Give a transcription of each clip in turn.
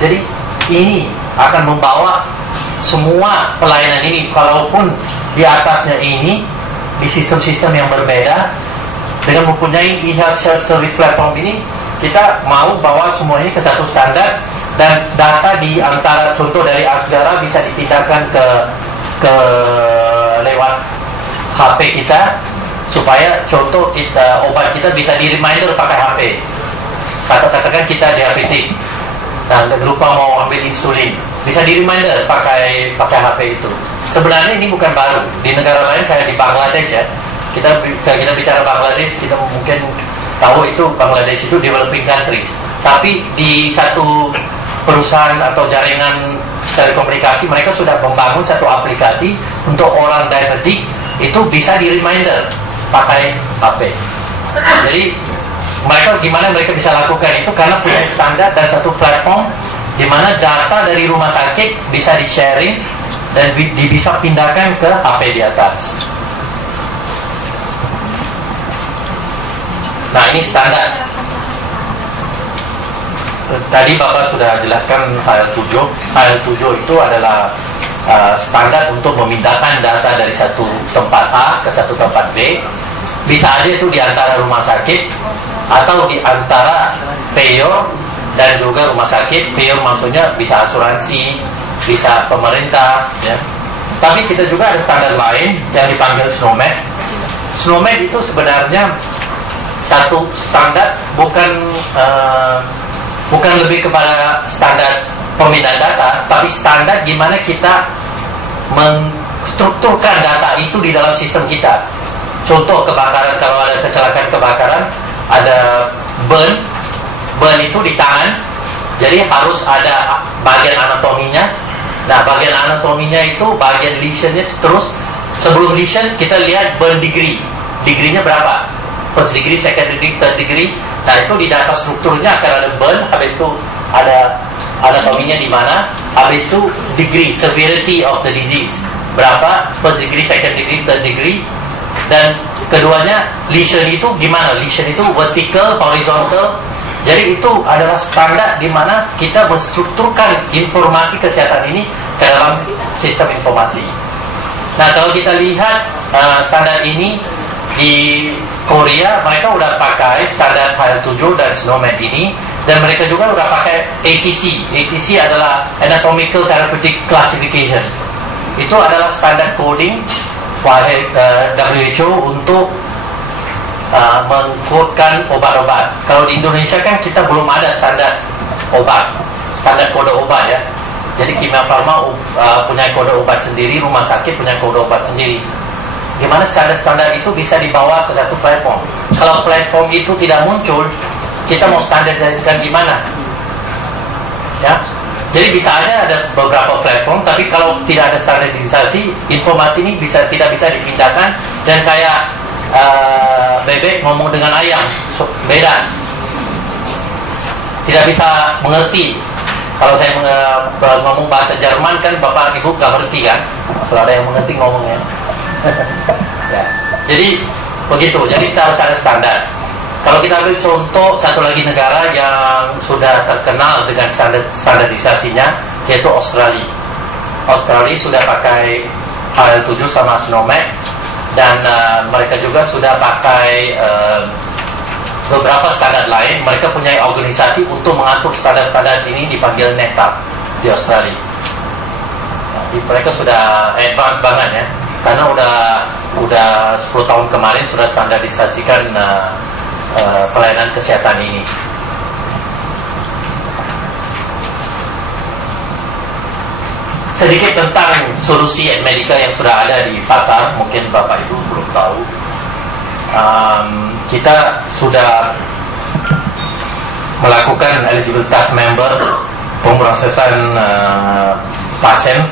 Jadi ini akan membawa semua pelayanan ini, walaupun di atasnya ini di sistem-sistem yang berbeda, dengan mempunyai e-health service platform ini, kita mau bawa semuanya ke satu standar, dan data di antara, contoh dari Asgara bisa dipindahkan ke lewat HP kita, supaya contoh obat kita bisa di reminder pakai HP. Katakan kita diabetes, dan lupa mau ambil insulin, bisa di reminder pakai HP itu. Sebenarnya ini bukan baru di negara lain, kayak di Bangladesh ya. Kita bicara Bangladesh, kita mungkin tahu itu Bangladesh itu developing countries, tapi di satu perusahaan atau jaringan telekomunikasi mereka sudah membangun satu aplikasi untuk orang diabetik, itu bisa di reminder pakai HP. Jadi gimana mereka bisa lakukan itu, karena punya standar dan satu platform di mana data dari rumah sakit bisa di sharing dan bisa pindahkan ke HP di atas. Nah, ini standar. Tadi Bapak sudah jelaskan file 7. File 7 itu adalah standar untuk memindahkan data dari satu tempat A ke satu tempat B. Bisa aja itu di antara rumah sakit atau di antara payer dan juga rumah sakit. Payer maksudnya bisa asuransi, bisa pemerintah ya. Tapi kita juga ada standar lain yang dipanggil SNOMED. SNOMED itu sebenarnya satu standar, bukan lebih kepada standar pemindahan data, tapi standar gimana kita menstrukturkan data itu di dalam sistem kita. Contoh kebakaran, kalau ada kecelakaan kebakaran, ada burn itu di tangan, jadi harus ada bagian anatominya. Nah, bagian anatominya itu, bagian lesionnya, terus sebelum lesion kita lihat burn degree-nya berapa, first degree, second degree, third degree. Nah, itu di data strukturnya akan ada burn, habis itu ada anatominya di mana, habis itu degree, severity of the disease berapa, first degree, second degree, third degree. Dan keduanya lesion itu gimana, lesion itu vertical, horizontal. Jadi itu adalah standar di mana kita menstrukturkan informasi kesehatan ini ke dalam sistem informasi. Nah, kalau kita lihat standar ini di Korea, mereka udah pakai standar HL7 dan SNOMED ini, dan mereka juga udah pakai ATC. ATC adalah Anatomical Therapeutic Classification. Itu adalah standar coding WHO untuk mengkodkan obat-obat. Kalau di Indonesia kan kita belum ada standar obat, standar kode obat ya. Jadi Kimia Farma punya kode obat sendiri, rumah sakit punya kode obat sendiri. Gimana standar-standar itu bisa dibawa ke satu platform? Kalau platform itu tidak muncul, kita mau standarisasikan gimana? Ya, jadi bisa aja ada beberapa platform, tapi kalau tidak ada standarisasi, informasi ini tidak bisa dipindahkan, dan kayak bebek ngomong dengan ayam, beda. Tidak bisa mengerti. Kalau saya ngomong bahasa Jerman kan Bapak Ibu gak ngerti kan? Kalau ada yang mengerti ngomongnya. Ya. Jadi begitu. Jadi kita harus ada standar. Kalau kita ambil contoh satu lagi negara yang sudah terkenal dengan standarisasinya, yaitu Australia. Australia sudah pakai HL7 sama SNOMED, dan mereka juga sudah pakai beberapa standar lain. Mereka punya organisasi untuk mengatur standar-standar ini, dipanggil NETAP di Australia. Jadi mereka sudah advance banget ya, karena udah 10 tahun kemarin sudah standarisasikan pelayanan kesehatan ini. Sedikit tentang solusi Medika yang sudah ada di pasar, mungkin Bapak Ibu belum tahu. Kita sudah melakukan eligibilitas member, pemrosesan pasien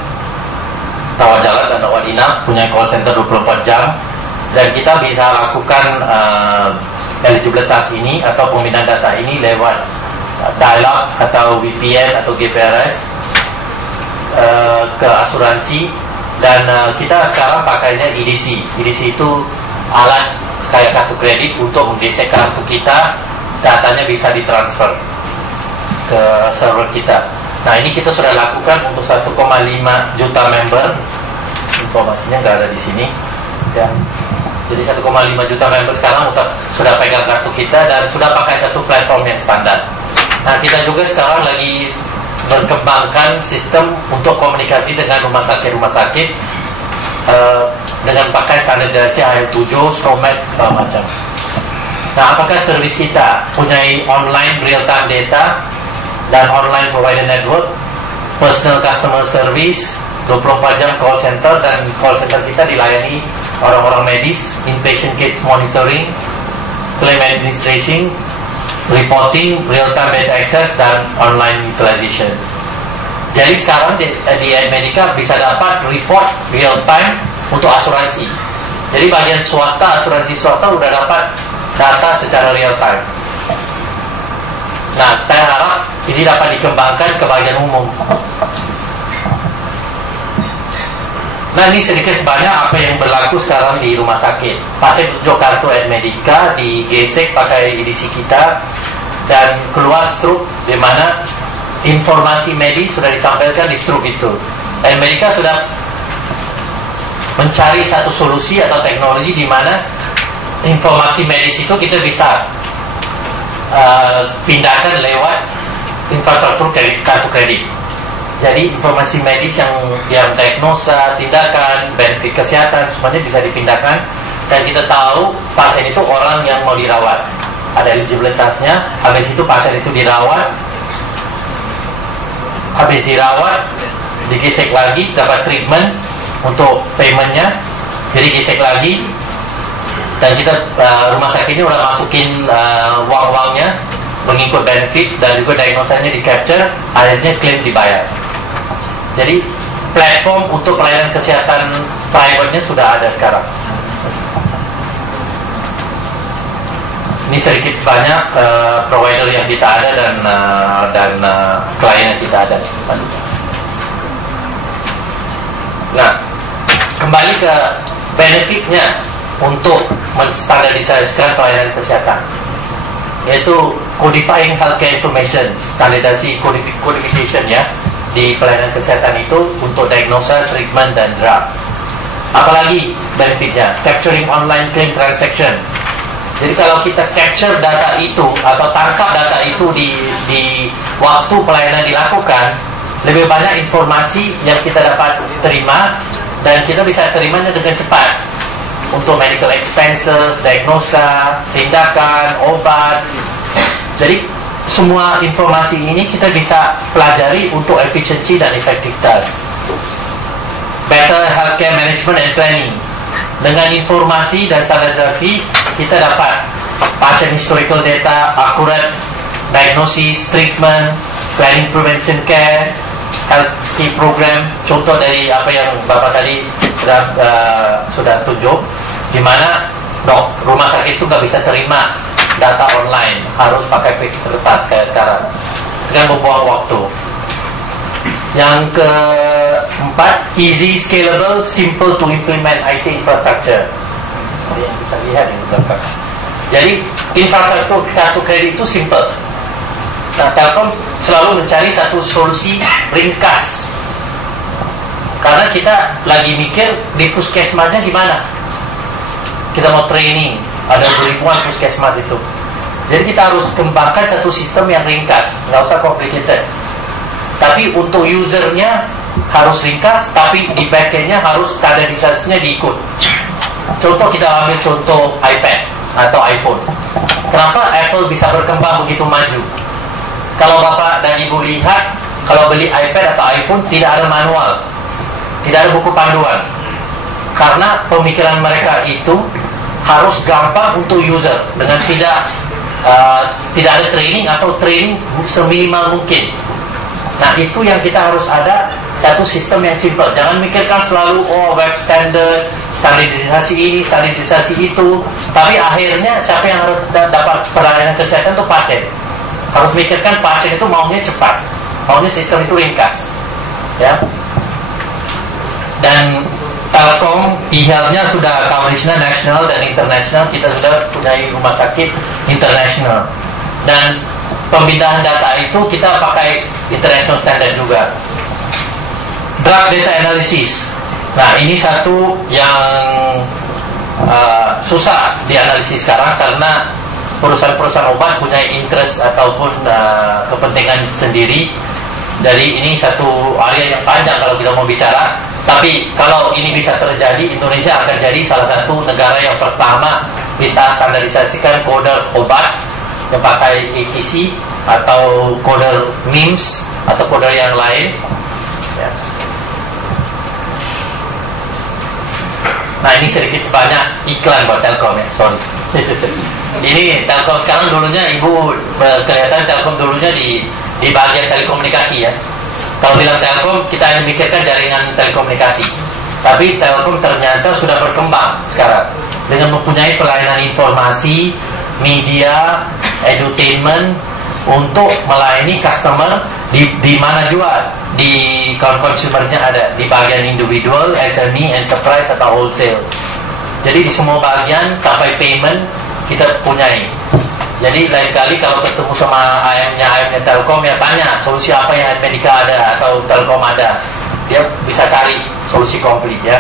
rawat jalan dan rawat inap, punya call center 24 jam, dan kita bisa lakukan eligibilitas ini atau pemindahan data ini lewat dial-up atau VPN atau GPRS ke asuransi. Dan kita sekarang pakainya EDC. EDC itu alat kayak kartu kredit untuk menggesek kartu kita, datanya bisa ditransfer ke server kita. Nah, ini kita sudah lakukan untuk 1,5 juta member. Informasinya nggak ada di sini, ya. Jadi 1,5 juta member sekarang sudah pegang kartu kita dan sudah pakai satu platform yang standar. Nah, kita juga sekarang lagi berkembangkan sistem untuk komunikasi dengan rumah sakit dengan pakai standarisasi IL7, STOMAT, segala macam. Nah, apakah servis kita punya online real-time data dan online provider network, personal customer service, 24 jam call center, dan call center kita dilayani orang-orang medis, inpatient case monitoring, claim administration, reporting, real-time data access, dan online utilization. Jadi sekarang di Medika bisa dapat report real-time untuk asuransi. Jadi bagian swasta, asuransi swasta udah dapat data secara real-time. Nah, saya harap ini dapat dikembangkan ke bagian umum. Nah, ini sedikit sebanyak apa yang berlaku sekarang di rumah sakit. Pasien tunjuk kartu Medika, digesek pakai edisi kita, dan keluar struk di mana informasi medis sudah ditampilkan di struk itu. Medika sudah mencari satu solusi atau teknologi di mana informasi medis itu kita bisa pindahkan lewat infrastruktur kartu kredit. Jadi informasi medis yang diagnosa, tindakan, benefit kesehatan semuanya bisa dipindahkan, dan kita tahu pasien itu orang yang mau dirawat, ada eligibilitasnya. Habis itu pasien itu dirawat, digesek lagi, dapat treatment untuk paymentnya, jadi gesek lagi, dan kita rumah sakit ini udah masukin uang-uangnya mengikut benefit, dan juga diagnosanya di capture, akhirnya klaim dibayar. Jadi platform untuk pelayanan kesehatan private-nya sudah ada sekarang. Ini sedikit sebanyak provider yang kita ada dan klien yang kita ada. Nah, kembali ke benefitnya untuk menstandardisasikan pelayanan kesehatan, yaitu codifying healthcare information, standardisasi codification ya di pelayanan kesehatan itu untuk diagnosa, treatment, dan drug. Apalagi benefitnya, capturing online claim transaction. Jadi kalau kita capture data itu atau tangkap data itu di waktu pelayanan dilakukan, lebih banyak informasi yang kita dapat terima, dan kita bisa terimanya dengan cepat untuk medical expenses, diagnosa, tindakan, obat. Jadi semua informasi ini kita bisa pelajari untuk efisiensi dan efektivitas. Better healthcare management and planning. Dengan informasi dan standarisasi, kita dapat patient historical data, akurat diagnosis, treatment, planning prevention care, health scheme program. Contoh dari apa yang Bapak tadi sudah tunjuk, di mana rumah sakit itu nggak bisa terima data online, harus pakai kertas kayak sekarang, dengan membuang waktu. Yang keempat, easy, scalable, simple to implement IT infrastructure. Yang bisa lihat di belakang. Jadi infrastruktur kartu kredit itu simple. Nah, Telkom selalu mencari satu solusi ringkas, karena kita lagi mikir di puskesmasnya gimana. Kita mau training, ada ribuan puskesmas itu. Jadi kita harus kembangkan satu sistem yang ringkas, nggak usah complicated. Tapi untuk usernya harus ringkas, tapi di backendnya harus standarisasinya diikut. Contoh, kita ambil contoh iPad atau iPhone. Kenapa Apple bisa berkembang begitu maju? Kalau Bapak dan Ibu lihat, kalau beli iPad atau iPhone tidak ada manual, tidak ada buku panduan, karena pemikiran mereka itu harus gampang untuk user, dengan tidak ada training atau training seminimal mungkin. Nah, itu yang kita harus ada satu sistem yang simple. Jangan mikirkan selalu web standard, standarisasi ini, standarisasi itu. Tapi akhirnya siapa yang harus dapat pelayanan kesehatan itu pasien. Harus mikirkan pasien itu maunya cepat, maunya sistem itu ringkas, ya. Dan Telkom e-health-nya sudah coverage-nya nasional dan internasional. Kita sudah punya rumah sakit internasional. Dan pemindahan data itu kita pakai international standard juga. Drug data analysis. Nah, ini satu yang susah dianalisis sekarang karena perusahaan-perusahaan obat punya interest ataupun kepentingan sendiri. Jadi ini satu area yang panjang kalau kita mau bicara. Tapi kalau ini bisa terjadi, Indonesia akan jadi salah satu negara yang pertama bisa standarisasikan kode obat yang pakai ETC atau kode MIMS atau kode yang lain. Ya. Nah, ini sedikit sebanyak iklan buat Telkom ya, sorry. Ini Telkom sekarang dulunya Ibu kelihatan Telkom dulunya di bagian telekomunikasi ya. Kalau bilang Telkom kita hanya memikirkan jaringan telekomunikasi. Tapi Telkom ternyata sudah berkembang sekarang dengan mempunyai pelayanan informasi, media, edutainment untuk melayani customer di mana juga di consumernya ada di bagian individual, SME, enterprise atau wholesale. Jadi di semua bagian sampai payment kita punyai. Jadi lain kali kalau ketemu sama AM-nya Telkom ya tanya solusi apa yang Medica ada atau Telkom ada, dia bisa cari solusi komplit ya.